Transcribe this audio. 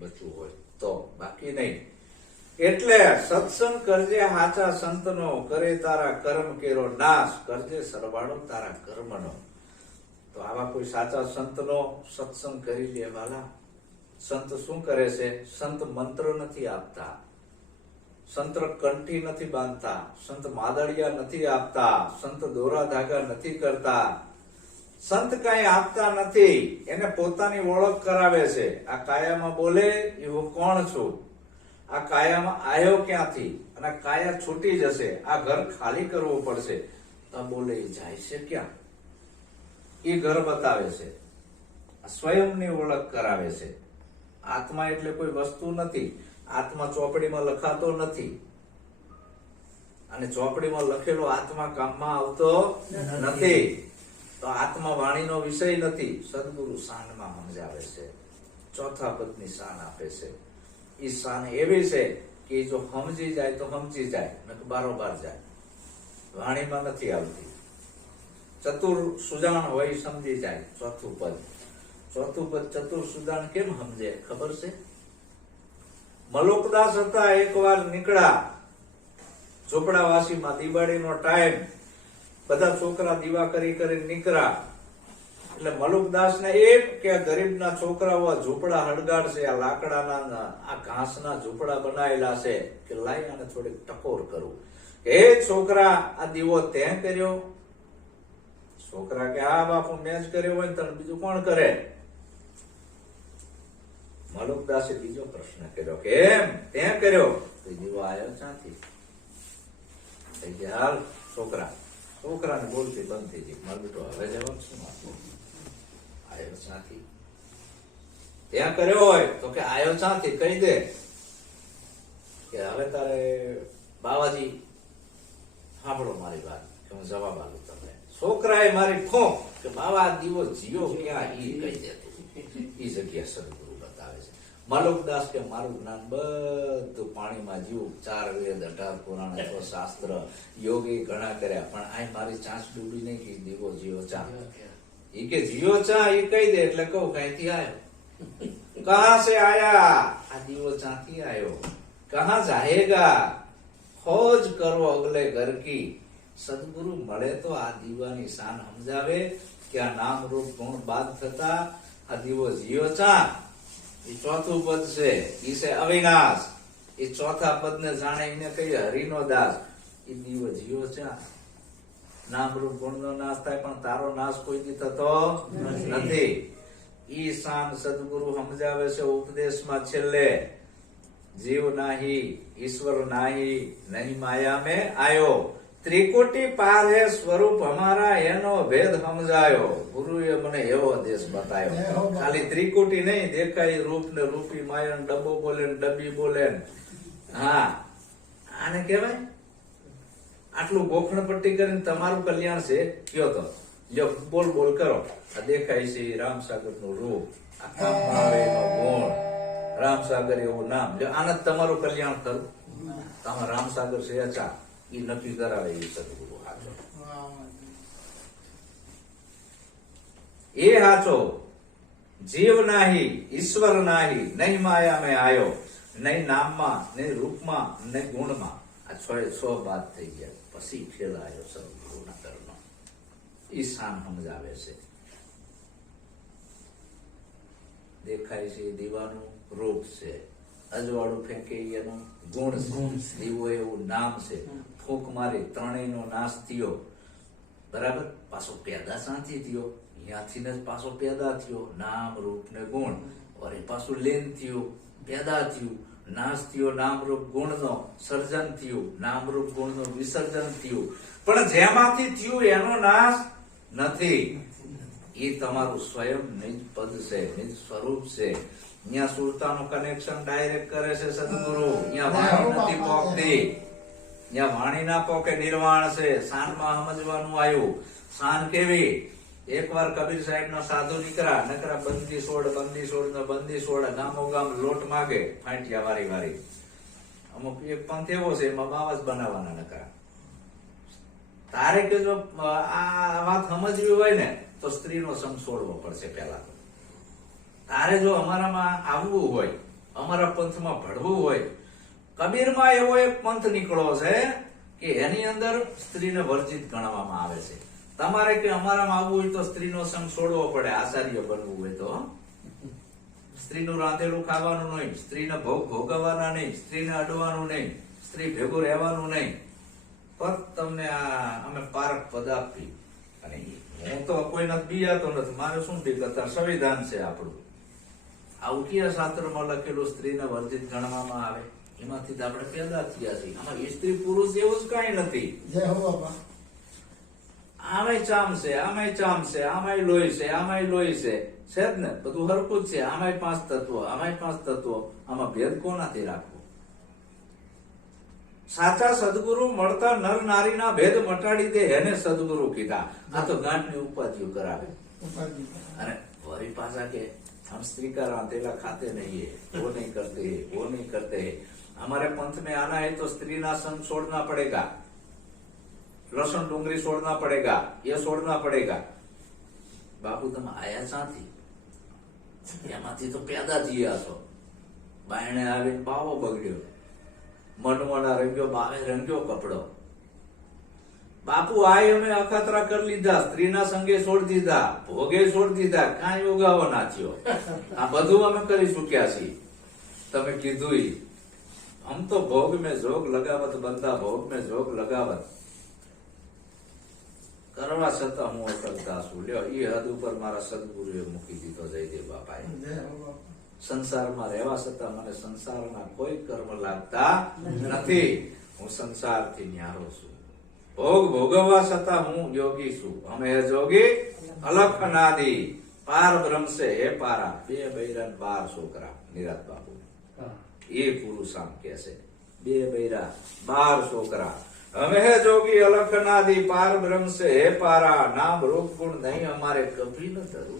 બચવું હોય તો બાકી નહીં. એટલે સત્સંગ કરજે હાચા સંતનો, કરે તારા કર્મ કેરો નાશ, કરજે સરવાળો તારા કર્મનો. તો આવા કોઈ સાચા સંતનો સત્સંગ કરી લે વાલા. સંત શું કરે છે? સંત મંત્ર નથી આપતા. સંત કંઠી નથી બાંધતા. સંત માદળિયા નથી આપતા. સંત દોરા ધાગા નથી કરતા. સંત કઈ આપતા નથી એને પોતાની ઓળખ કરાવે છે. આ કાયામાં બોલે એ હું કોણ છું? આ કાયામાં આવ્યો ક્યાંથી? અને કાયા છૂટી જશે. આ ઘર ખાલી કરવું પડશે. તો બોલે જાય છે ક્યાં? એ ઘર બતાવે છે. સ્વયંની ઓળખ કરાવે છે. આત્મા એટલે કોઈ વસ્તુ નથી. આત્મા ચોપડીમાં લખાતો નથી. અને ચોપડીમાં લખેલો આત્મા કામમાં આવતો નથી. તો આત્મા વાણીનો વિષય નથી, સદગુરુ શાનમાં સમજાવે છે. ચોથા પદની શાન આપે છે. એ શાન એવી છે કે જો સમજી જાય તો સમજી જાય નકર બારોબાર જાય. વાણીમાં નથી આવતી. ચતુર સુજાણ હોય સમજી જાય, ચોથું પદ. ચોથું પદ ચતુર સુજાણ કેમ સમજે, ખબર છે? મલોકદાસ હતા એકવાર નીકળ્યા. ઝોપડાવાસીમાં દિવાળીનો ટાઈમ બધા છોકરા દીવા કરી કરી નીકળ્યા. એટલે મલુકદાસ ને એમ કે ગરીબના છોકરાઓ આ ઝૂંપડા હળગાડશે, આ લાકડાના આ ઘાસના ઝૂંપડા બનાવેલા છે કે લાઈ અને થોડીક ટકોર કરું. હે છોકરા, આ દીવો તે કર્યો? છોકરા કે, હા, બાપુ, મેં જ કર્યો હોય તને બીજું કોણ કરે? મલુકદાસે બીજો પ્રશ્ન કર્યો કે, એમ તે કર્યો? તો દીવો આવ્યો હાલ, છોકરા છોકરાને બોલતી બંધ થઈ ગઈ મારું બેટો હવે જવાબ શું આપવું આવ્યો ચાથી ત્યાં કર્યો હોય, તો કે આયો ચાથી કહી દે. કે હવે તારે બાવાજી, સાંભળો મારી વાત, કે હું જવાબ આપું તમને. છોકરાએ મારી ઠોક કે બાવા દિવસ જીવો ક્યાં એ કહી દેતું એ જગ્યા સદગુરુ માલુકદાસ કે મારું જ્ઞાન બધું પાણીમાં જીવું ચાર વેદ અઢાર પુરાણ છ શાસ્ત્ર યોગે ઘણા કર્યા પણ આ મારી ચાંચ ડૂબી નહીં કે દીવો જીવો ચા. એ કે જીવો ચા એ કહી દે એટલે કહું કઈથી આયો? કહા સે આયા? આ દીવો ચાથી આયો? કહા જાહેગા? ખોજ કરો અગલે ઘર કી. સદગુરુ મળે તો આ દીવાની શાન સમજાવે કે આ નામ રૂપ ગુણ બાદ થતા આ દીવો જીવો ચા. એ ચોથું પદ છે. ઈ છે અવિનાશ. એ ચોથા પદ ને જાણે એને કહીએ હરિનો દાસ. એ દીવો જીવો છે. નામ રૂપ ગુણ નો નાશ થાય પણ તારો નાશ કોઈ દી થતો નથી. ઈ શાન સદગુરુ સમજાવે છે ઉપદેશમાં છેલ્લે જીવ નાહી ઈશ્વર નાહી નહીં માયા મેં આયો. ત્રિકુટી પાર હે સ્વરૂપ અમારા એનો ભેદ સમજાયો. ગુરુએ મને એવો દેશ બતાવ્યો. ખાલી ત્રિકુટી નહીં દેખાય રૂપ ને રૂપી માયન ડબ્બો બોલે ને ડબ્બી બોલે હા. આને કહેવાય? આટલું ગોખણ પટ્ટી કરીને તમારું કલ્યાણ છે? કયો તો. જો બોલ બોલ કરો. આ દેખાય છે રામ રામસાગરનું રૂપ આ ગુણ રામસાગર એવું નામ. જો આને તમારું કલ્યાણ થયું. તમે રામસાગર છે અચા ઈ નક્કી કરાવે એ સદગુરુ હાચો એ હાચો જીવ નાહી ઈશ્વર નાહી નહીં માયા મેં આયો નહીં નામમાં નહીં રૂપમાં નહીં ગુણમાં આ છ એ છ બાદ થઈ ગયા પછી ફેલાયો સદગુરુના કર્મ ઈ શાન સમજાવે છે દેખાય છે એ દીવાનું રૂપ છે અજવાળું ફેંકે એનું ગુણ ગુણ દીવો એવું નામ છે. ફૂંક મારી ત્રણેયનો નાશ થયો. બરાબર? પાછો પેદા શાંતિ થયો. અહીંયાથી ને પાછો પેદા થયો. નામ રૂપ ને ગુણ. વળી પાછું લેન થયું. પેદા થયું. નાશ થયો નામરૂપ ગુણ નો સર્જન થયું. નામ રૂપ ગુણનું વિસર્જન થયું. પણ જેમાંથી થયું એનો નાશ નથી. એ તમારું સ્વયં નિજ પદ છે નિજ સ્વરૂપ છે. અહીંયા સુરતાનું કનેક્શન ડાયરેક્ટ કરે છે સદગુરુ. અહીંયા વાણી નથી પોકતી. ત્યાં વાણી ના પોકે નિર્વાણ છે. શાનમાં સમજવાનું આવ્યું. શાન કેવી? એકવાર કબીર સાહેબ ના સાધુ નીકળ્યા. નકરા બંદી સોડ બંદી સોડ ને બંદી સોડ ગામો ગામ લોટ માગે ફાંટિયા વારી વારી. અમુક એક પંથ એવો છે એમાં બાવા જ બનાવવાના નકરા. તારે કે જો આ વાત સમજવી હોય ને તો સ્ત્રીનો સંગ છોડવો પડશે પહેલા તો. તારે જો અમારામાં આવવું હોય, અમારા પંથમાં ભળવું હોય, કબીરમાં એવો એક પંથ નીકળો છે કે એની અંદર સ્ત્રીને વર્જિત ગણવામાં આવે છે. તમારે કે અમારામાં આવવું હોય તો સ્ત્રીનો સંગ છોડવો પડે, આચાર્ય બનવું હોય તો. સ્ત્રીનું રાંધેલું ખાવાનું નહીં, સ્ત્રીને ભોગ ભોગવવાના નહીં, સ્ત્રીને અડવાનું નહીં, સ્ત્રી ભેગું રહેવાનું નહીં. પર તમને આ અમે પારક પદ આપી અને હું તો કોઈને બીજાતો નથી. મારે શું બીક સંવિધાન છે આપણું. આ શાસ્ત્રમાં લખેલું સ્ત્રીને વર્જિત ગણવામાં આવે. એમાંથી તો આપણે પેદા થયા છીએ. આમાં સ્ત્રી પુરુષ એવું જ કાંઈ નથી. આમાંય ચામ છે આમાંય ચામ છે આમાંય લોહી છે આમાંય લોહી છે. છે જ ને? બધું હરકું જ છે. આમાંય પાંચ તત્વો આમાંય પાંચ તત્વો. આમાં ભેદ કોનાથી રાખવો? સાચા સદગુરુ મળતા નર નારીના ભેદ મટાડી દે એને સદગુરુ કીધા. આ તો ગાંઠની ઉપાધિઓ કરાવે. અને વળી પાછા કે हम स्त्री का रांधेला खाते नहीं है वो नहीं करते है वो नहीं करते है हमारे पंथ में आना है तो स्त्री ना संग छोड़ना पड़ेगा लहसुन डूंगरी छोड़ना पड़ेगा ये छोड़ना पड़ेगा બાપુ તમે આયા ક્યાંથી એમાંથી તો પેદા થયા છો બાયણે આવીને બાવો બગડ્યો મનવાના રંગ્યો બાવે રંગ્યો કપડો બાપુ આય અમે અખાતરા કરી લીધા સ્ત્રીના સંગે છોડી દીધા ભોગે છોડી દીધા કાંઈ ઉગાવો ના થયો. આ બધું અમે કરી ચૂક્યા છીએ. તમે કીધું. હમ તો ભોગ મેં જોગ લગાવત બંદા ભોગ મેં જોગ લગાવત. કરવા છતાં હું અટકતા છું લ્યો એ હદ ઉપર મારા સદગુરુએ મૂકી દીધો જયદેવ બાપાએ. સંસારમાં રહેવા છતાં મને સંસારના કોઈ કર્મ લાગતા નથી. હું સંસારથી ન્યારો છું. ભોગ ભોગવવા છતાં હું યોગી છું અમે હે જોગી અલખ નાદી પાર બ્રહ્મ છે હે પારા બે બૈરન બાર છોકરા નિરાત બાપુ એ પુરુષ આમ કે છે બે બૈરા બાર છોકરા અમે હે જોગી અલખ નાદી પાર બ્રહ્મ છે હે પારા નામ રૂપ ગુણ નહીં અમારે કભી ન ધરું